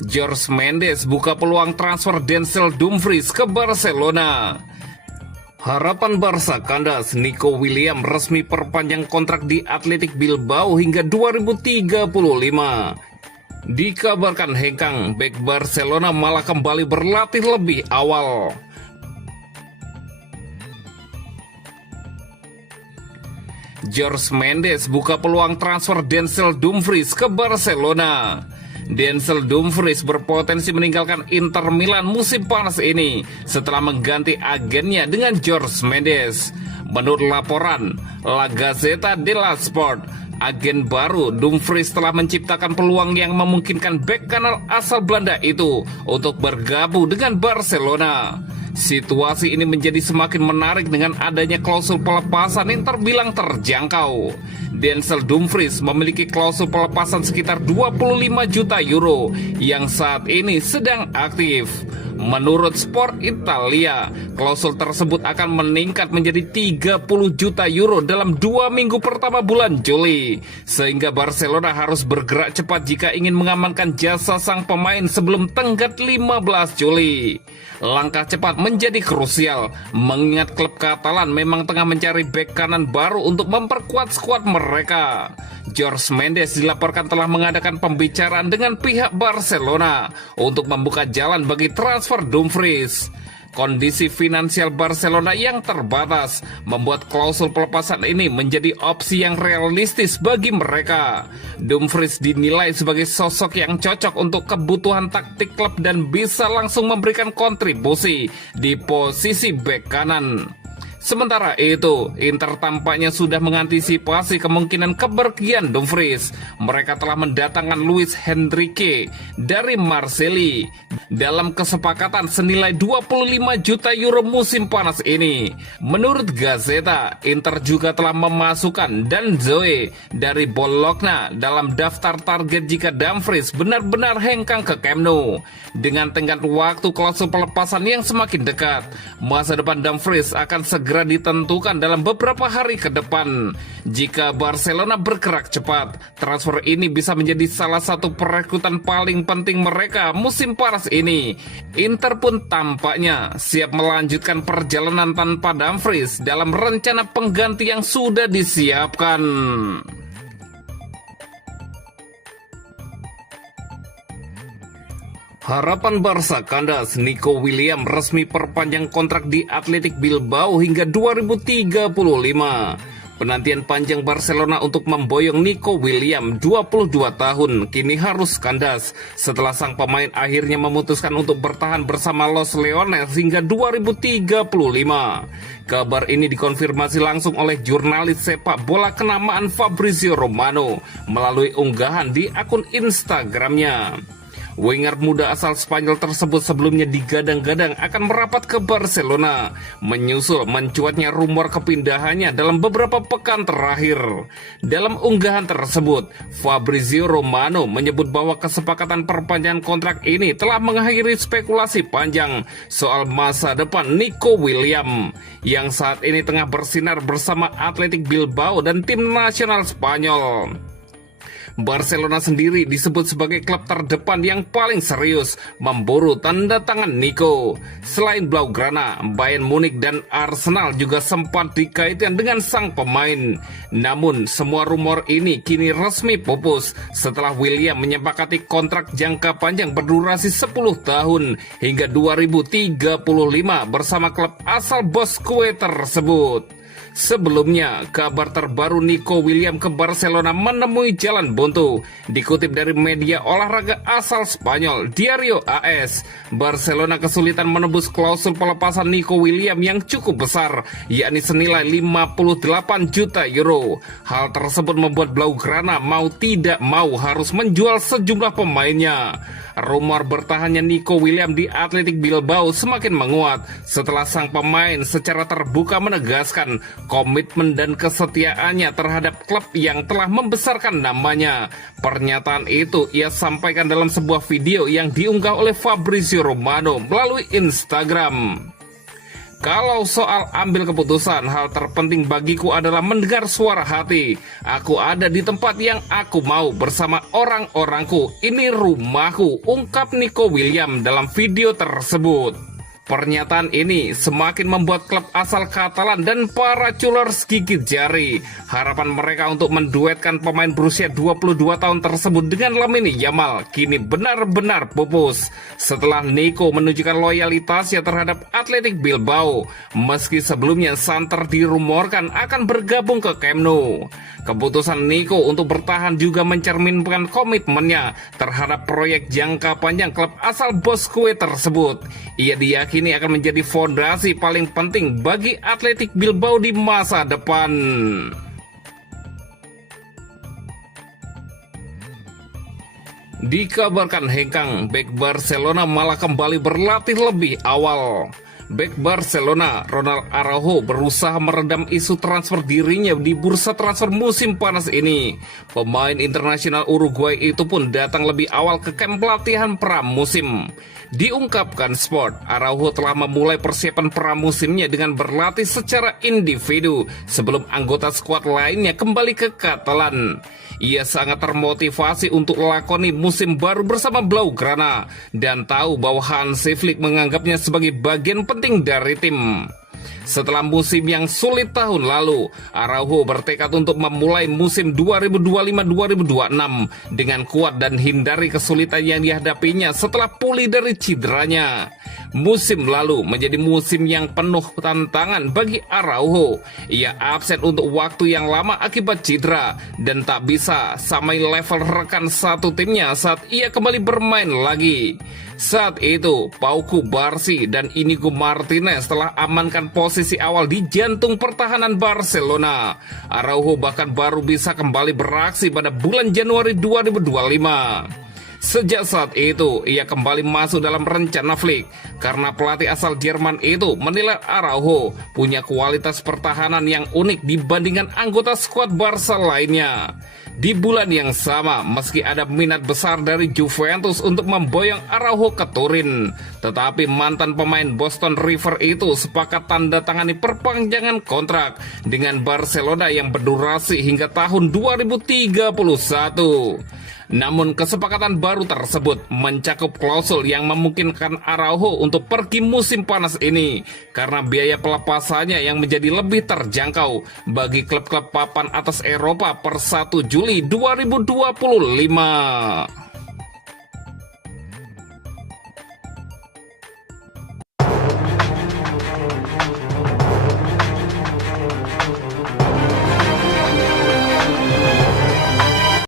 Jorge Mendes buka peluang transfer Denzel Dumfries ke Barcelona. Harapan Barca kandas, Nico Williams resmi perpanjang kontrak di Athletic Bilbao hingga 2035. Dikabarkan hengkang, bek Barcelona malah kembali berlatih lebih awal. Jorge Mendes buka peluang transfer Denzel Dumfries ke Barcelona. Denzel Dumfries berpotensi meninggalkan Inter Milan musim panas ini setelah mengganti agennya dengan Jorge Mendes. Menurut laporan La Gazzetta dello Sport, agen baru Dumfries telah menciptakan peluang yang memungkinkan bek kanan asal Belanda itu untuk bergabung dengan Barcelona. Situasi ini menjadi semakin menarik dengan adanya klausul pelepasan yang terbilang terjangkau. Denzel Dumfries memiliki klausul pelepasan sekitar 25 juta euro yang saat ini sedang aktif. Menurut Sport Italia, klausul tersebut akan meningkat menjadi 30 juta euro dalam 2 minggu pertama bulan Juli. Sehingga Barcelona harus bergerak cepat jika ingin mengamankan jasa sang pemain sebelum tenggat 15 Juli. Langkah cepat menjadi krusial, mengingat klub Katalan memang tengah mencari bek kanan baru untuk memperkuat skuad mereka. Jorge Mendes dilaporkan telah mengadakan pembicaraan dengan pihak Barcelona untuk membuka jalan bagi transfer Dumfries. Kondisi finansial Barcelona yang terbatas membuat klausul pelepasan ini menjadi opsi yang realistis bagi mereka. Dumfries dinilai sebagai sosok yang cocok untuk kebutuhan taktik klub dan bisa langsung memberikan kontribusi di posisi bek kanan. Sementara itu, Inter tampaknya sudah mengantisipasi kemungkinan kepergian Dumfries. Mereka telah mendatangkan Luis Henrique dari Marseille dalam kesepakatan senilai 25 juta euro musim panas ini. Menurut Gazzetta, Inter juga telah memasukkan Dan Zoe dari Bologna dalam daftar target jika Dumfries benar-benar hengkang ke Camp Nou. Dengan tenggat waktu klausul pelepasan yang semakin dekat, masa depan Dumfries akan segera ditentukan dalam beberapa hari ke depan. Jika Barcelona bergerak cepat, transfer ini bisa menjadi salah satu perekrutan paling penting mereka musim panas ini. Inter pun tampaknya siap melanjutkan perjalanan tanpa Dumfries dalam rencana pengganti yang sudah disiapkan. Harapan Barca kandas, Nico Williams resmi perpanjang kontrak di Athletic Bilbao hingga 2035. Penantian panjang Barcelona untuk memboyong Nico Williams, 22 tahun, kini harus kandas setelah sang pemain akhirnya memutuskan untuk bertahan bersama Los Leones hingga 2035. Kabar ini dikonfirmasi langsung oleh jurnalis sepak bola kenamaan Fabrizio Romano melalui unggahan di akun Instagramnya. Winger muda asal Spanyol tersebut sebelumnya digadang-gadang akan merapat ke Barcelona, menyusul mencuatnya rumor kepindahannya dalam beberapa pekan terakhir. Dalam unggahan tersebut, Fabrizio Romano menyebut bahwa kesepakatan perpanjangan kontrak ini telah mengakhiri spekulasi panjang soal masa depan Nico Williams, yang saat ini tengah bersinar bersama Athletic Bilbao dan tim nasional Spanyol. Barcelona sendiri disebut sebagai klub terdepan yang paling serius memburu tanda tangan Nico. Selain Blaugrana, Bayern Munich dan Arsenal juga sempat dikaitkan dengan sang pemain. Namun semua rumor ini kini resmi pupus setelah William menyepakati kontrak jangka panjang berdurasi 10 tahun hingga 2035 bersama klub asal Bosque tersebut. Sebelumnya, kabar terbaru Nico Williams ke Barcelona menemui jalan buntu. Dikutip dari media olahraga asal Spanyol, Diario AS, Barcelona kesulitan menebus klausul pelepasan Nico Williams yang cukup besar, yakni senilai 58 juta euro. Hal tersebut membuat Blaugrana mau tidak mau harus menjual sejumlah pemainnya. Rumor bertahannya Nico Williams di Athletic Bilbao semakin menguat setelah sang pemain secara terbuka menegaskan komitmen dan kesetiaannya terhadap klub yang telah membesarkan namanya. Pernyataan itu ia sampaikan dalam sebuah video yang diunggah oleh Fabrizio Romano melalui Instagram. Kalau soal ambil keputusan, hal terpenting bagiku adalah mendengar suara hati. Aku ada di tempat yang aku mau bersama orang-orangku. Ini rumahku, ungkap Nico Williams dalam video tersebut. Pernyataan ini semakin membuat klub asal Katalan dan para culers gigit jari. Harapan mereka untuk menduetkan pemain berusia 22 tahun tersebut dengan Lamine Yamal kini benar-benar pupus setelah Nico menunjukkan loyalitasnya terhadap Athletic Bilbao. Meski sebelumnya santer dirumorkan akan bergabung ke Camp Nou. Keputusan Nico untuk bertahan juga mencerminkan komitmennya terhadap proyek jangka panjang klub asal Basque tersebut. Ia diyakini akan menjadi fondasi paling penting bagi Athletic Bilbao di masa depan. Dikabarkan hengkang, bek Barcelona malah kembali berlatih lebih awal. Bek Barcelona, Ronald Araujo berusaha meredam isu transfer dirinya di bursa transfer musim panas ini. Pemain internasional Uruguay itu pun datang lebih awal ke kamp pelatihan pramusim. Diungkapkan Sport, Araujo telah memulai persiapan pramusimnya dengan berlatih secara individu sebelum anggota skuad lainnya kembali ke Katalan. Ia sangat termotivasi untuk melakoni musim baru bersama Blaugrana dan tahu bahwa Hansi Flick menganggapnya sebagai bagian penting dari tim. Setelah musim yang sulit tahun lalu, Araujo bertekad untuk memulai musim 2025-2026 dengan kuat dan hindari kesulitan yang dihadapinya setelah pulih dari cederanya. Musim lalu menjadi musim yang penuh tantangan bagi Araujo. Ia absen untuk waktu yang lama akibat cedera dan tak bisa samai level rekan satu timnya saat ia kembali bermain lagi. Saat itu, Pau Cubarsí dan Inigo Martinez telah amankan posisi awal di jantung pertahanan Barcelona. Araujo bahkan baru bisa kembali beraksi pada bulan Januari 2025. Sejak saat itu, ia kembali masuk dalam rencana Flick karena pelatih asal Jerman itu menilai Araujo punya kualitas pertahanan yang unik dibandingkan anggota skuad Barca lainnya. Di bulan yang sama, meski ada minat besar dari Juventus untuk memboyong Araujo ke Turin, tetapi mantan pemain Boston River itu sepakat tanda tangani perpanjangan kontrak dengan Barcelona yang berdurasi hingga tahun 2031. Namun kesepakatan baru tersebut mencakup klausul yang memungkinkan Araujo untuk pergi musim panas ini karena biaya pelepasannya yang menjadi lebih terjangkau bagi klub-klub papan atas Eropa per 1 Juli 2025.